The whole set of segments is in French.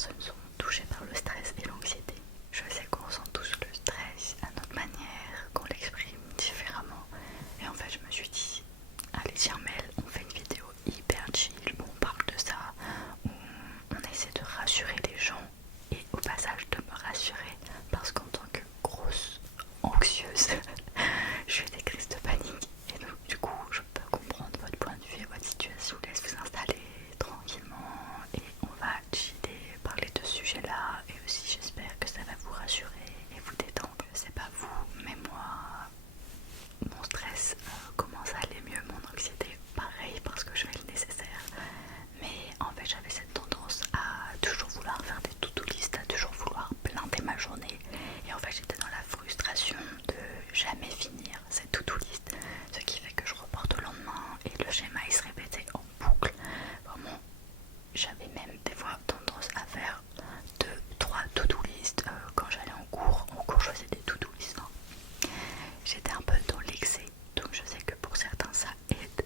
personnes sont touchées par le stress et l'anxiété. Je sais qu'on ressent tous le stress à notre manière, qu'on l'exprime différemment. Et en fait, je me suis dit, allez tiens Mel, on fait une vidéo hyper chill où on parle de ça, où on essaie de rassurer les gens et au passage de me rassurer parce qu'en tant que grosse anxieuse, je fais des crises de panique et donc du coup je peux comprendre votre point de vue et votre situation. Je vous laisse vous installer tranquillement et on va chiller, parler de ce sujet là et aussi j'espère que ça va vous rassurer et vous détendre. Je sais pas vous, mais moi mon stress commence à aller mieux, mon anxiété pareil parce que je fais le nécessaire. Mais en fait j'avais cette tendance à toujours vouloir faire des to-do list, à toujours vouloir blinder ma journée. Et en fait j'étais dans la frustration de jamais finir cette to-do list. Ce qui fait que je reporte au lendemain et le schéma il se répétait en boucle. Vraiment, j'avais même des fois tendance à faire 2-3 to-do list quand j'allais en cours. En cours je faisais des to-do list. J'étais un peu dans l'excès. Donc je sais que pour certains ça aide.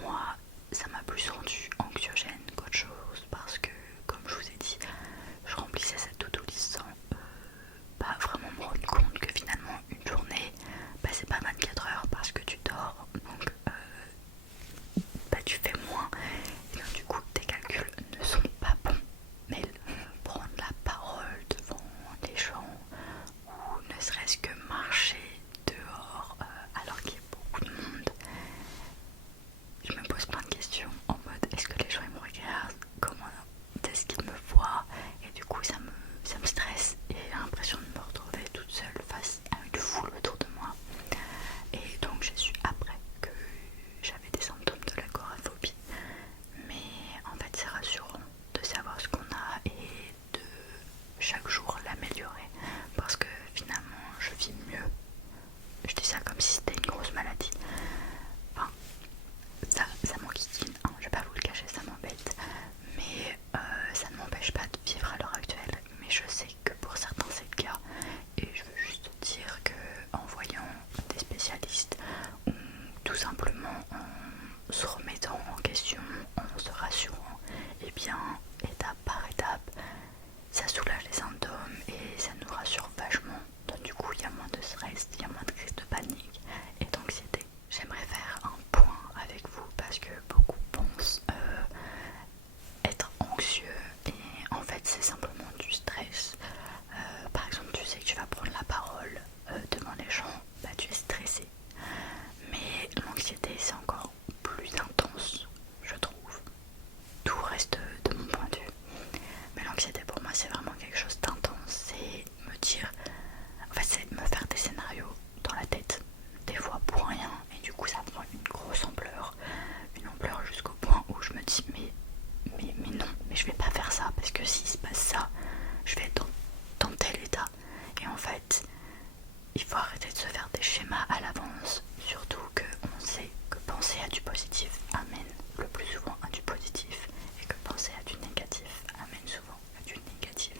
Moi ça m'a plus rendu anxiogène qu'autre chose parce que comme je vous ai dit je remplissais cette to-do list sans pas vraiment me rendre compte que finalement une journée c'est pas 24 heures parce que tu dors donc tu fais moins et donc du coup tes calculs ne sont pas bons. Mais prendre la parole devant les gens ou ne serait-ce que marcher dehors alors qu'il y a beaucoup de monde, je me pose plein de questions en mode est-ce que les gens ils me regardent, comment est-ce qu'ils me voient et du coup ça me stresse et j'ai l'impression de me retrouver toute seule face à une foule autour de moi. Et donc j'ai su après que j'avais des symptômes de l'agoraphobie, mais en fait c'est rassurant de savoir ce qu'on a et de chaque jour l'améliorer parce que finalement je vis mieux. Je dis ça comme si c'était une grosse maladie. Enfin, ça m'enquiquine, hein, je vais pas vous le cacher, ça m'embête, mais ça ne m'empêche pas de vivre à l'heure actuelle. Mais je sais que pour certains c'est le cas, et je veux juste dire que en voyant des spécialistes ou tout simplement en se remettant en question, en se rassurant, et bien étape par étape, ça soulage les symptômes et ça nous rassure vachement. Donc du coup il y a moins de stress, il y a moins de crise de panique et d'anxiété. J'aimerais faire un point avec vous parce que beaucoup pensent être anxieux et en fait c'est simplement du stress. Par exemple tu sais que tu vas prendre la parole devant les gens, tu es stressé. Mais l'anxiété c'est encore plus intense je trouve. Tout reste de mon point de vue. Mais l'anxiété pour moi c'est vraiment quelque chose d'intense. C'est me dire, en fait c'est me faire des scénarios dans la tête, des fois pour rien, et du coup ça prend une grosse ampleur, une ampleur jusqu'au point où je me dis mais non, mais je vais pas faire ça parce que s'il se passe ça, je vais être dans tel état. Et en fait, il faut arrêter de se faire des schémas à l'avance, surtout qu'on sait que penser à du positif amène le plus souvent à du positif et que penser à du négatif amène souvent à du négatif.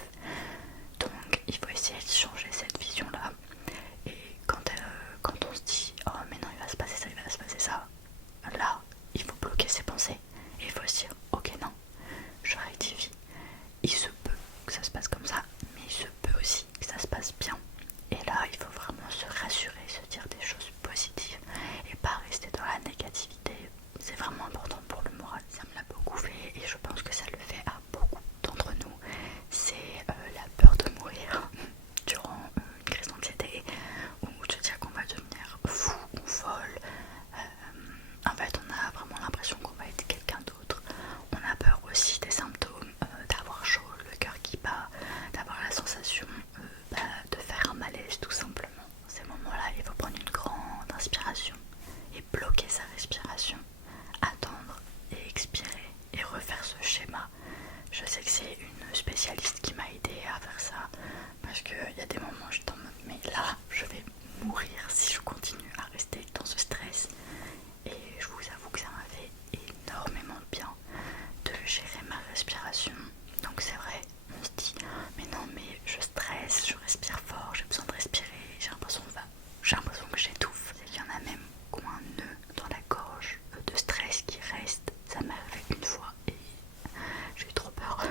Donc il faut essayer de changer cette vision là et quand on se dit oh mais non il va se passer ça, il va se passer ça, là il faut bloquer ses pensées et il faut se dire ok non, je rectifie, il se peut que ça se passe comme ça mais il se peut aussi que ça se passe bien. Et là il faut vraiment se rassurer, se dire des choses positives et pas rester dans la négativité. C'est vraiment important pour le moral, ça me l'a beaucoup fait et je pense que ça le fait à beaucoup d'entre nous. C'est la peur de mourir durant une crise d'anxiété ou de dire qu'on va devenir fou ou folle. En fait on a vraiment l'impression qu'on va être quelqu'un d'autre. On a peur aussi des symptômes, d'avoir chaud, le cœur qui bat, d'avoir la sensation de faire un malaise tout simplement. Ces moments-là il faut prendre une grande inspiration et bloquer sa respiration, attendre et expirer et refaire ce schéma. Je sais que c'est une spécialiste qui m'a aidé à faire ça parce qu'il y a des moments où j'étais en mode mais là je vais mourir si je continue à rester dans ce stress, et je vous avoue que ça m'a fait énormément de bien de gérer ma respiration. Donc c'est vrai, on se dit mais non mais je stresse, je respire fort, j'ai besoin de respirer, j'ai l'impression que j'étouffe. Il y en a même qui ont un nœud dans la gorge de stress qui reste. Ça m'est arrivé une fois et j'ai eu trop peur.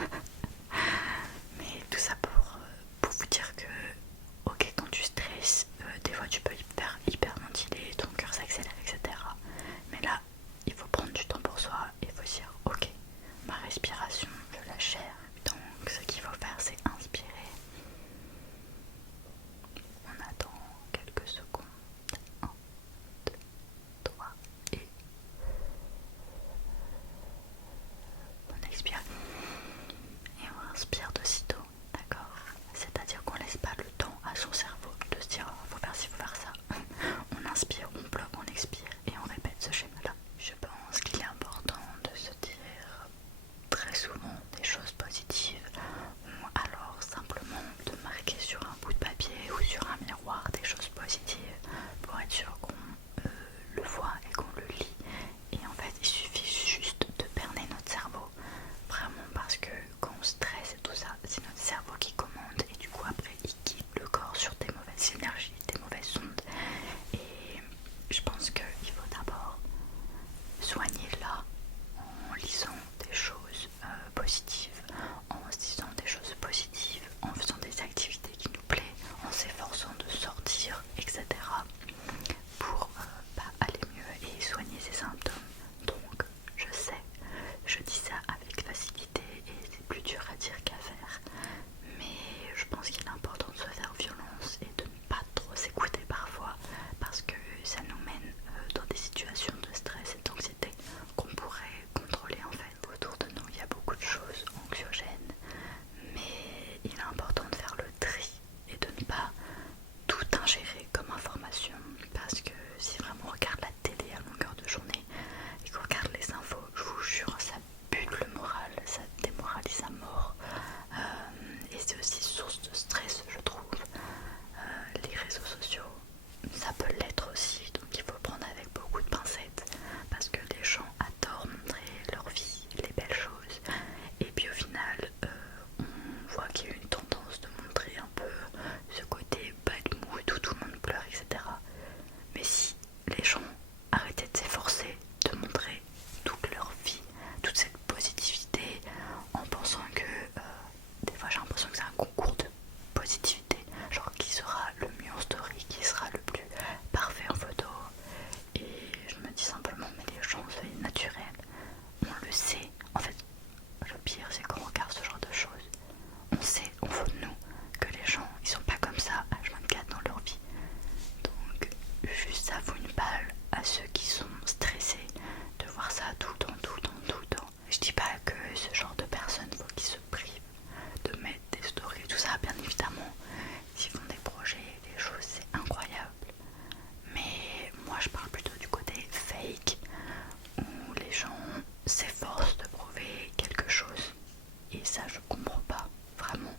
je comprends pas vraiment.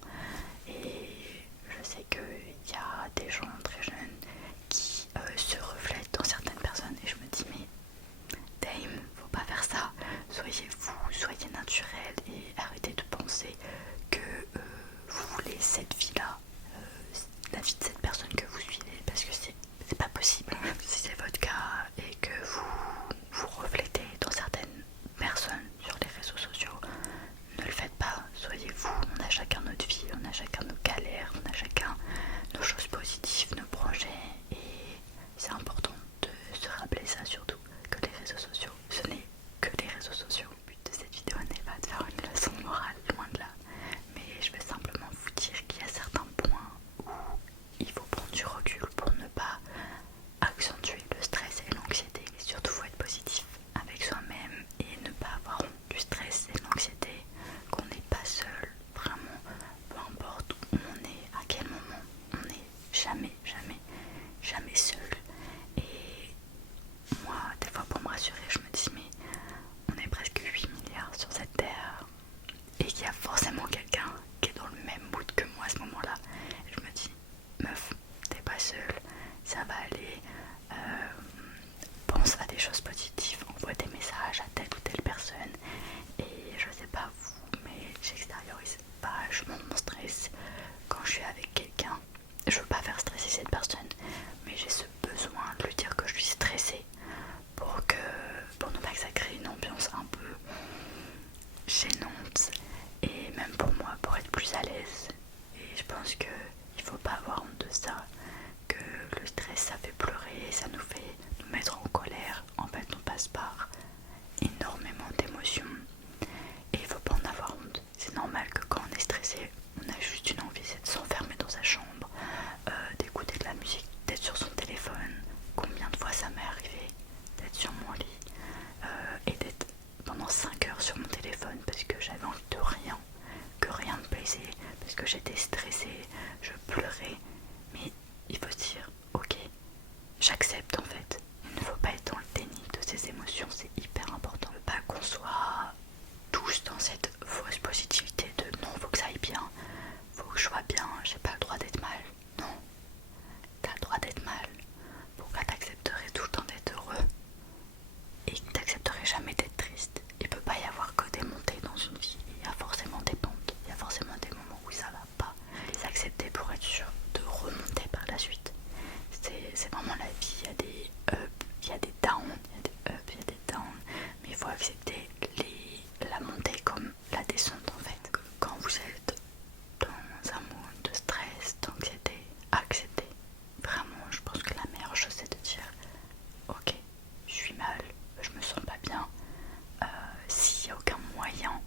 Et je sais qu'il y a des gens très jeunes qui se reflètent dans certaines personnes et je me dis mais Dame, faut pas faire ça, soyez vous, soyez naturel et arrêtez de penser que vous voulez cette vie-là, la vie de cette personne que vous suivez, parce que c'est pas possible. Si c'est votre cas et que vous reflétez dans certaines personnes sur les réseaux sociaux, ne le faites pas, soyez vous, on a chacun notre vie, on a chacun nos galères, on a chacun nos choses positives, nos projets et c'est important de se rappeler ça surtout, que les réseaux sociaux, ce n'est que les réseaux sociaux. Le but de cette vidéo n'est pas de faire une leçon morale, loin de là, mais je vais simplement vous dire qu'il y a certains points où il faut prendre du recul pour ne pas accentuer le stress et l'anxiété. Et surtout, faut être positif avec soi-même et ne pas avoir honte du stress et de l'anxiété, qu'on n'est pas seul, vraiment, peu importe où on est, à quel moment, on n'est jamais, jamais, jamais seul. Et moi, des fois pour me rassurer, je me dis mais on est presque 8 milliards sur cette terre et qu'il y a forcément quelqu'un qui est dans le même mood que moi à ce moment-là. Et je me dis meuf, t'es pas seule, ça va aller, pense à des choses positives, envoie des messages à telle ou telle personne. Et je sais pas vous, mais j'extériorise vachement mon stress quand je suis avec quelqu'un. Je veux pas faire stresser cette personne, mais j'ai ce besoin de lui dire que je suis stressée pour ne pas que ça crée une ambiance un peu gênante et même pour moi pour être plus à l'aise. Et je pense que il faut pas avoir honte de ça, que le stress ça fait pleurer, ça nous fait nous mettre en colère. En fait on passe par énormément d'émotions et il faut pas en avoir honte. C'est normal que quand on est stressé, on a juste une envie, c'est de s'enfermer dans sa chambre, d'écouter de la musique, d'être sur son téléphone. Combien de fois ça m'est arrivé d'être sur mon lit et d'être pendant 5 heures sur mon téléphone parce que j'avais envie de rien, que rien ne plaisait, parce que j'étais stressée, je pleurais. Mais il faut se dire, ok, j'accepte en fait. Il ne faut pas être dans le déni de ses émotions, c'est hyper important. Il ne faut pas qu'on soit tous dans cette fausse positivité de non, faut que ça aille bien, faut que je sois bien, j'ai pas le droit d'être mal. Non, t'as le droit d'être mal. Pourquoi t'accepterais tout le temps d'être heureux et que t'accepterais jamais d'être triste? Il peut pas y avoir que des montées dans une vie, il y a forcément des pentes, il y a forcément des moments où ça va pas. Les accepter pour être sûr de remonter par la suite. C'est vraiment la vie, il y a des ups, il y a des downs, il y a des ups, il y a des downs, mais il faut accepter la montée comme la descente en fait. Quand vous êtes dans un mood de stress, d'anxiété, acceptez. Vraiment, je pense que la meilleure chose c'est de dire ok, je suis mal, je me sens pas bien. S'il n'y a aucun moyen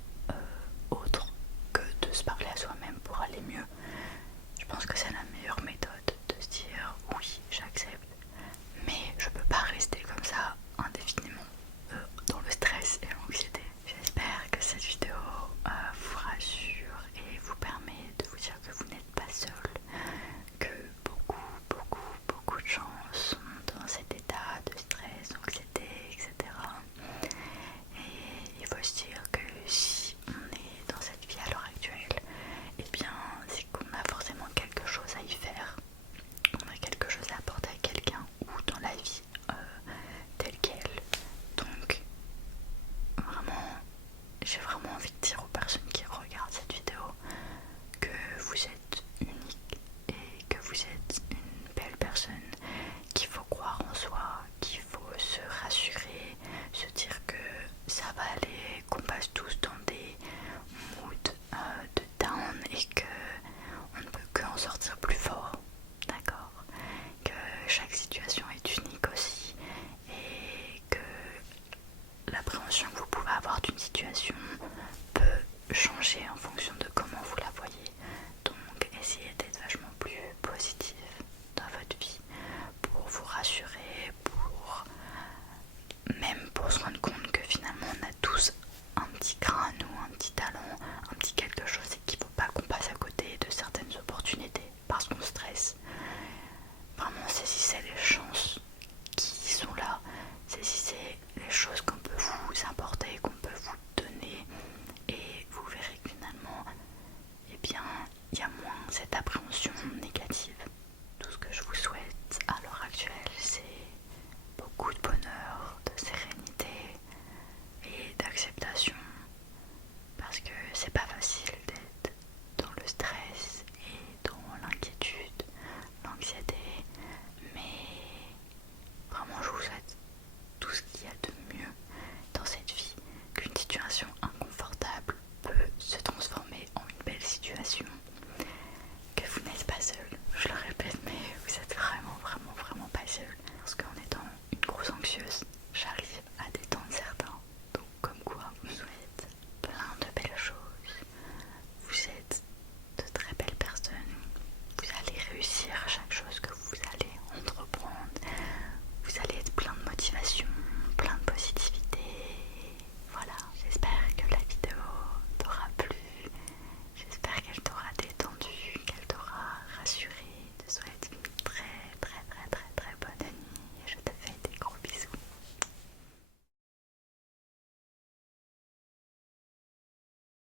autre que de se parler à soi-même pour aller mieux, je pense que c'est la meilleure méthode de se dire oui, j'accepte, mais je peux pas rester comme ça indéfiniment dans le stress et l'anxiété. J'espère que cette vidéo vous rassure et vous permet de vous dire que vous n'êtes pas seul, que beaucoup de gens sont dans cet état de stress, anxiété, etc. Et il faut se dire que si on est dans cette vie à l'heure actuelle, eh bien c'est qu'on a forcément quelque chose à y faire, on a quelque chose à apporter à quelqu'un ou dans la vie telle qu'elle. Donc vraiment, j'ai vraiment envie de dire aux personnes qui regardent cette vidéo que vous êtes unique et que vous êtes une belle personne, qu'il faut croire en soi, qu'il faut se rassurer, se dire que ça va aller, qu'on passe tous dans des moods de down et que on ne peut que en sortir plus fort, d'accord? Que chaque situation est unique aussi et que l'appréhension que vous pouvez avoir d'une situation peut changer en fonction de comment vous la voyez. Donc essayez d'être vachement plus positif dans votre vie pour vous rassurer, même pour se rendre compte que finalement on a tous un petit grain à nous, un petit talent, un petit quelque chose et qu'il ne faut pas qu'on passe à côté bien il y a moins cette appréhension négative. Tout ce que je vous souhaite à l'heure actuelle,